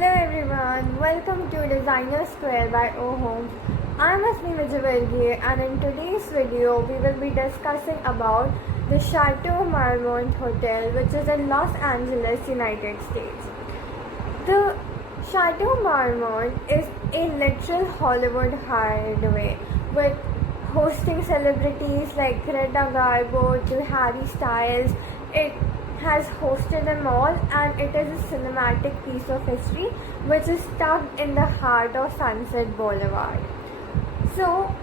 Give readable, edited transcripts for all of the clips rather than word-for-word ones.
Hello everyone, welcome to Designer Square by O Homes. I'm Asmi Vijayavargiya and in today's video we will be discussing about the Chateau Marmont Hotel, which is in Los Angeles, United States. The Chateau Marmont is a literal Hollywood hideaway with hosting celebrities like Greta Garbo to Harry Styles. It has hosted them all, and it is a cinematic piece of history which is tucked in the heart of Sunset Boulevard.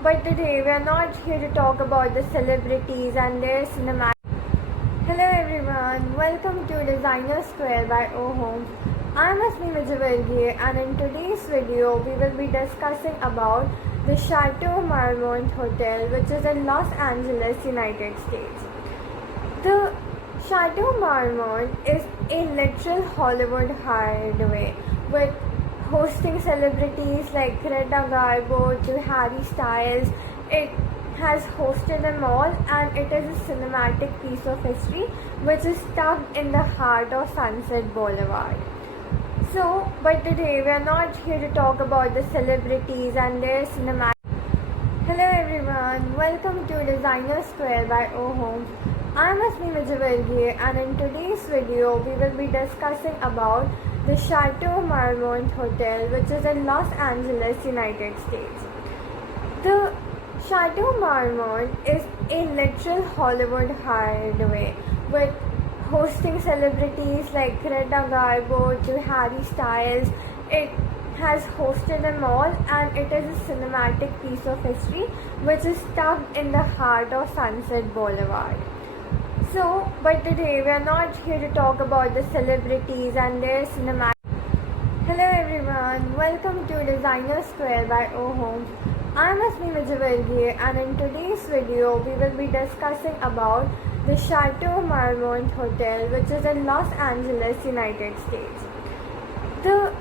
But today we are not here to talk about the celebrities and their cinematic. Hello everyone, welcome to Designer Square by O Homes. I'm Asmi Vijayavargiya and in today's video we will be discussing about the Chateau Marmont Hotel, which is in Los Angeles, United States. The Chateau Marmont is a literal Hollywood hideaway with hosting celebrities like Greta Garbo to Harry Styles. It has hosted them all, and it is a cinematic piece of history which is tucked in the heart of Sunset Boulevard. But today we are not here to talk about the celebrities and their cinematic. Hello everyone, welcome to Designer Square by O Homes. I'm Asmi Vijayavargiya and in today's video we will be discussing about the Chateau Marmont Hotel, which is in Los Angeles, United States. The Chateau Marmont is a literal Hollywood hideaway with hosting celebrities like Greta Garbo to Harry Styles. It has hosted them all, and it is a cinematic piece of history which is tucked in the heart of Sunset Boulevard. But today we are not here to talk about the celebrities and their cinematic. Hello everyone, welcome to Designer Square by O Homes. I'm Asmi Vijayavargiya and in today's video we will be discussing about the Chateau Marmont Hotel, which is in Los Angeles, United States. The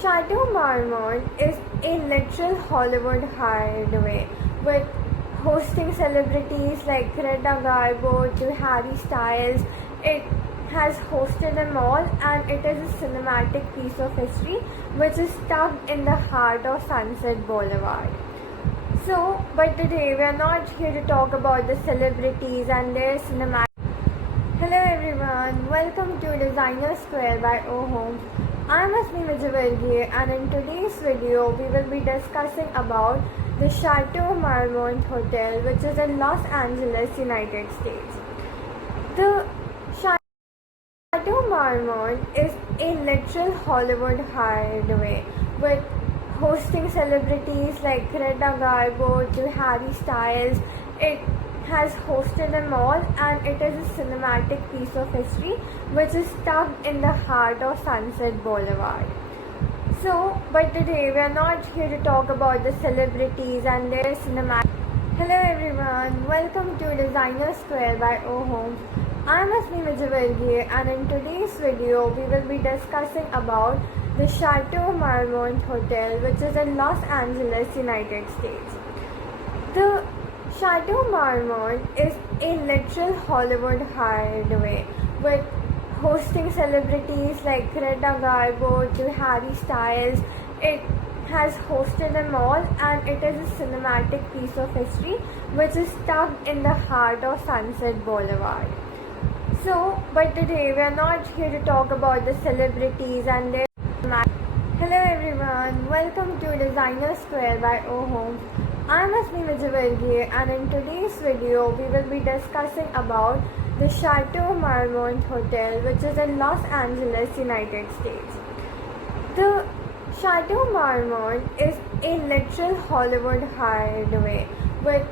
Chateau Marmont is a literal Hollywood hideaway with hosting celebrities like Greta Garbo to Harry Styles. It has hosted them all, and it is a cinematic piece of history which is tucked in the heart of Sunset Boulevard. But today we are not here to talk about the celebrities and their cinematic. Hello everyone, welcome to Designer Square by O Homes. I'm Asmi Vijayavargiya and in today's video we will be discussing about the Chateau Marmont Hotel, which is in Los Angeles, United States. The Chateau Marmont is a literal Hollywood hideaway with hosting celebrities like Greta Garbo to Harry Styles. It has hosted them all, and it is a cinematic piece of history which is tucked in the heart of Sunset Boulevard. But today we are not here to talk about the celebrities and their cinematic. Hello everyone, welcome to Designer Square by O Homes. I'm Asmi Vijayavargiya and in today's video we will be discussing about the Chateau Marmont Hotel, which is in Los Angeles, United States. The Chateau Marmont is a literal Hollywood hideaway with hosting celebrities like Greta Garbo to Harry Styles. It has hosted them all, and it is a cinematic piece of history which is tucked in the heart of Sunset Boulevard. But today we are not here to talk about the celebrities and their. Hello everyone, welcome to Designer Square by O Homes. I'm Asmi Vijayavargiya and in today's video we will be discussing about the Chateau Marmont Hotel, which is in Los Angeles, United States. The Chateau Marmont is a literal Hollywood hideaway with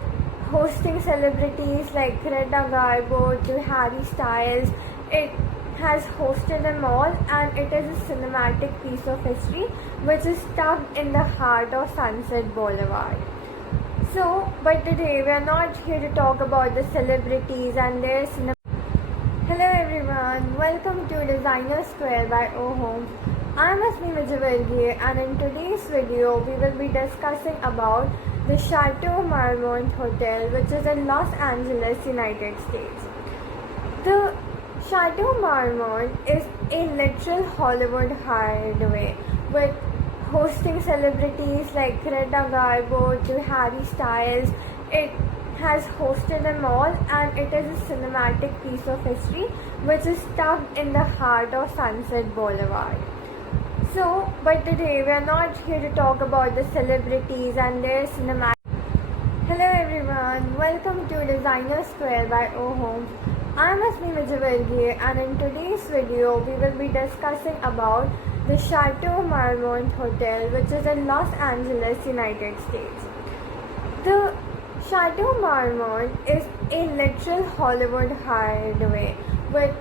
hosting celebrities like Greta Garbo to Harry Styles. It has hosted them all, and it is a cinematic piece of history which is tucked in the heart of Sunset Boulevard. But today we are not here to talk about the celebrities and their cinematic. Hello everyone, welcome to Designer Square by O Homes. I'm Asmi Vijayavargiya and in today's video we will be discussing about the Chateau Marmont Hotel, which is in Los Angeles, United States. The Chateau Marmont is a literal Hollywood hideaway with hosting celebrities like Greta Garbo to Harry Styles. It has hosted them all, and it is a cinematic piece of history which is tucked in the heart of Sunset Boulevard. So, but today we are not here to talk about the celebrities and their cinematic. Hello everyone, welcome to Designer Square by O Homes. I am Asmi Vijayavargiya, and in today's video we will be discussing about the Chateau Marmont Hotel, which is in Los Angeles, United States. The Chateau Marmont is a literal Hollywood hideaway with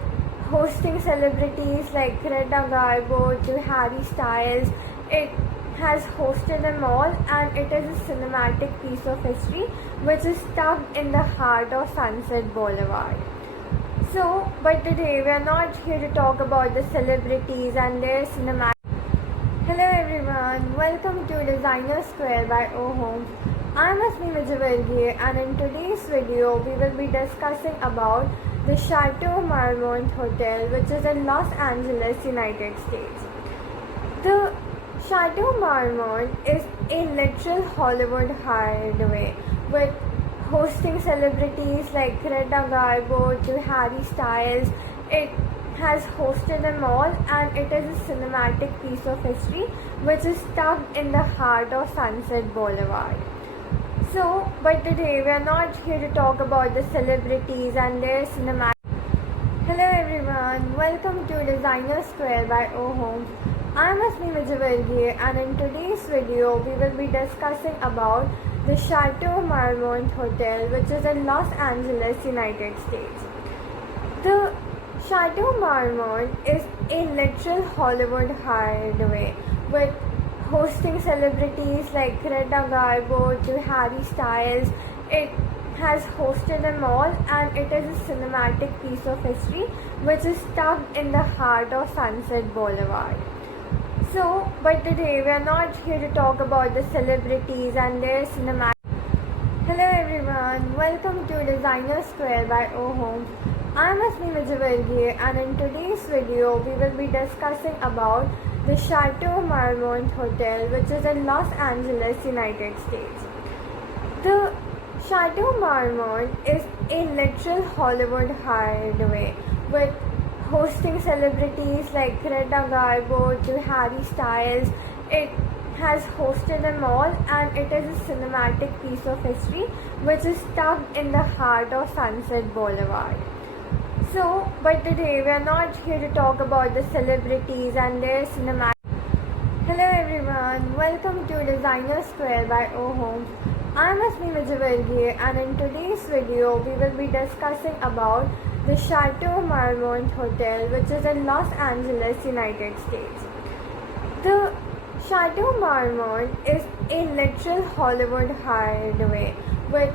hosting celebrities like Greta Garbo to Harry Styles. It has hosted them all, and it is a cinematic piece of history which is tucked in the heart of Sunset Boulevard. So, but today we are not here to talk about the celebrities and their cinematic. Hello everyone, welcome to Designer Square by O Homes. I am Asmi Vijayavargiya, and in today's video we will be discussing about the Chateau Marmont Hotel, which is in Los Angeles, United States. The Chateau Marmont is a literal Hollywood hideaway with hosting celebrities like Greta Garbo to Harry Styles. It has hosted them all, and it is a cinematic piece of history which is tucked in the heart of Sunset Boulevard. So, but today we are not here to talk about the celebrities and their cinematic. Hello everyone, welcome to Designer Square by O Homes. I am Asmi Vijayavargiya, and in today's video we will be discussing about the Chateau Marmont Hotel, which is in Los Angeles, United States. The Chateau Marmont is a literal Hollywood hideaway with hosting celebrities like Greta Garbo to Harry Styles. It has hosted them all, and it is a cinematic piece of history which is tucked in the heart of Sunset Boulevard. So, but today we are not here to talk about the celebrities and their cinematic. Hello everyone, welcome to Designer Square by O Homes. I am Asmi Vijayavargiya, and in today's video we will be discussing about the Chateau Marmont Hotel, which is in Los Angeles, United States. The Chateau Marmont is a literal Hollywood hideaway with hosting celebrities like Greta Garbo to Harry Styles. It has hosted them all, and it is a cinematic piece of history which is tucked in the heart of Sunset Boulevard. So, but today we are not here to talk about the celebrities and their cinematic. Hello everyone, welcome to Designer Square by O Homes. I am Asmi Vijayavargiya, and in today's video we will be discussing about the Chateau Marmont Hotel, which is in Los Angeles, United States. The Chateau Marmont is a literal Hollywood hideaway with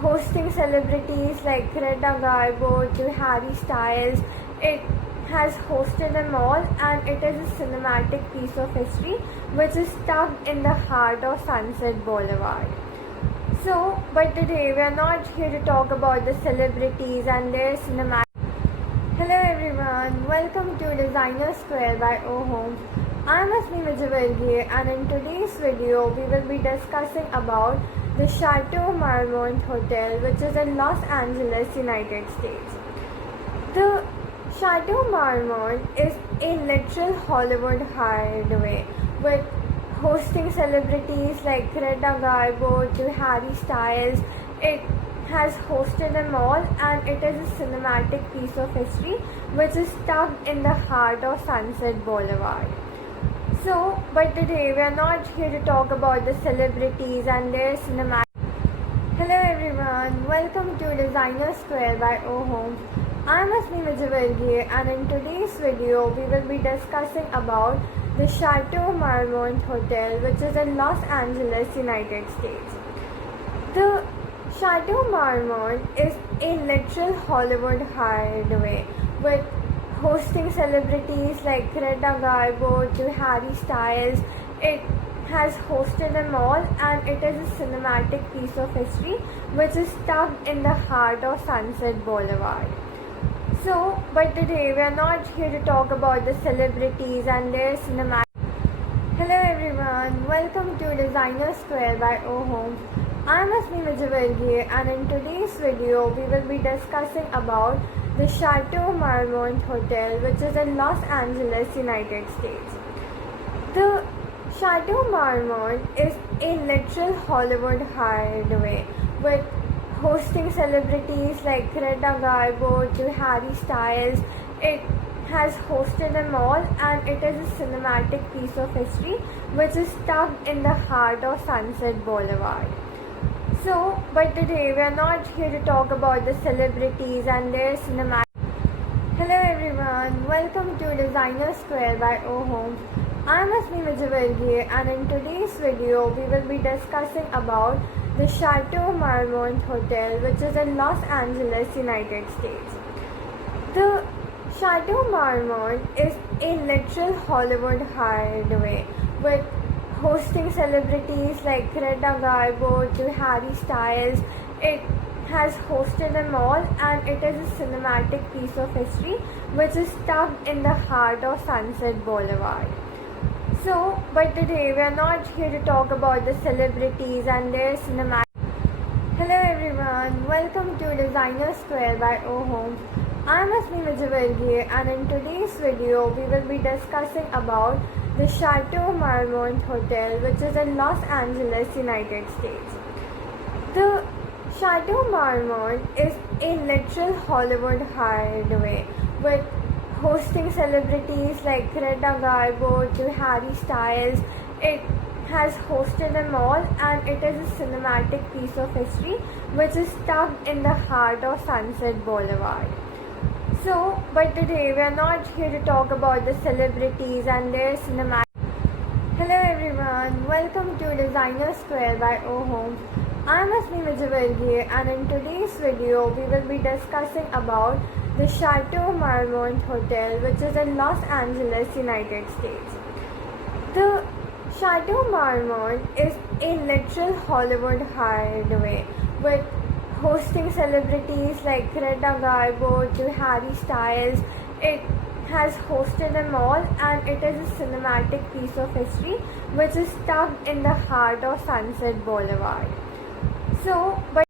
hosting celebrities like Greta Garbo to Harry Styles. It has hosted them all, and it is a cinematic piece of history which is tucked in the heart of Sunset Boulevard. So, but today we are not here to talk about the celebrities and their cinematic. Hello everyone, welcome to Designer Square by O Homes. I am Asmi Vijayavargiya, and in today's video we will be discussing about the Chateau Marmont Hotel, which is in Los Angeles, United States. The Chateau Marmont is a literal Hollywood hideaway with hosting celebrities like Greta Garbo to Harry Styles. It has hosted them all, and it is a cinematic piece of history which is tucked in the heart of Sunset Boulevard. So, but today we are not here to talk about the celebrities and their cinematic. Hello everyone, welcome to Designer Square by O Homes. I am Asmi Vijayavargiya, and in today's video we will be discussing about the Chateau Marmont Hotel, which is in Los Angeles, United States. The Chateau Marmont is a literal Hollywood hideaway with hosting celebrities like Greta Garbo to Harry Styles. It has hosted them all, and it is a cinematic piece of history which is tucked in the heart of Sunset Boulevard. But today we are not here to talk about the celebrities and their cinematic. Hello everyone, welcome to Designer Square by O Homes. I'm Asmi Vijayavargiya and in today's video we will be discussing about the Chateau Marmont Hotel, which is in Los Angeles, United States. The Chateau Marmont is a literal Hollywood hideaway with hosting celebrities like Greta Garbo to Harry Styles. It has hosted them all, and it is a cinematic piece of history which is tucked in the heart of Sunset Boulevard. But today we are not here to talk about the celebrities and their cinematic. Hello everyone, welcome to Designer Square by O Homes. I'm Asmi Vijayavargiya and in today's video we will be discussing about the Chateau Marmont Hotel, which is in Los Angeles, United States. The Chateau Marmont is a literal Hollywood hideaway with hosting celebrities like Greta Garbo to Harry Styles. It has hosted them all, and it is a cinematic piece of history which is tucked in the heart of Sunset Boulevard. But today we are not here to talk about the celebrities and their cinematic. Hello everyone, welcome to Designer Square by O Homes. I'm Asmi Vijayavargiya and in today's video we will be discussing about the Chateau Marmont Hotel, which is in Los Angeles, United States. The Chateau Marmont is a literal Hollywood hideaway with hosting celebrities like Greta Garbo to Harry Styles. It has hosted them all, and it is a cinematic piece of history which is tucked in the heart of Sunset Boulevard. But today we are not here to talk about the celebrities and their cinematic. Hello everyone, welcome to Designer Square by O Homes. I'm Asmi Vijayavargiya and in today's video we will be discussing about the Chateau Marmont Hotel, which is in Los Angeles, United States. The Chateau Marmont is a literal Hollywood hideaway with hosting celebrities like Greta Garbo to Harry Styles. It has hosted them all, and it is a cinematic piece of history which is tucked in the heart of Sunset Boulevard. But